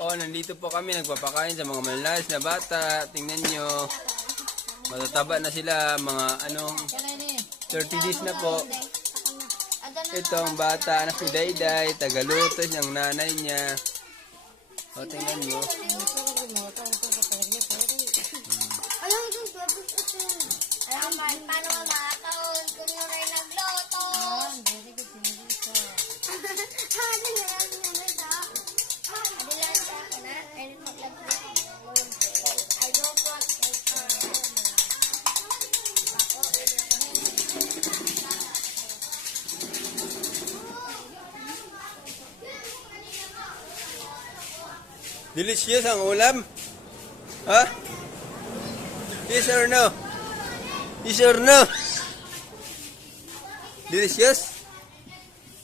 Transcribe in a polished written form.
Oh, nandito po kami nagpapakain sa mga malalayas na bata. Tingnan nyo. Matataba na sila. Mga 30 days na po. Ito ang bata, anak ni Dayday. Tagalutos ng nanay niya. O, tingnan nyo. Paano makakaon kung yun ay nagloto? Delicious ang ulam. Ha? Yes or no? Yes or no? Delicious?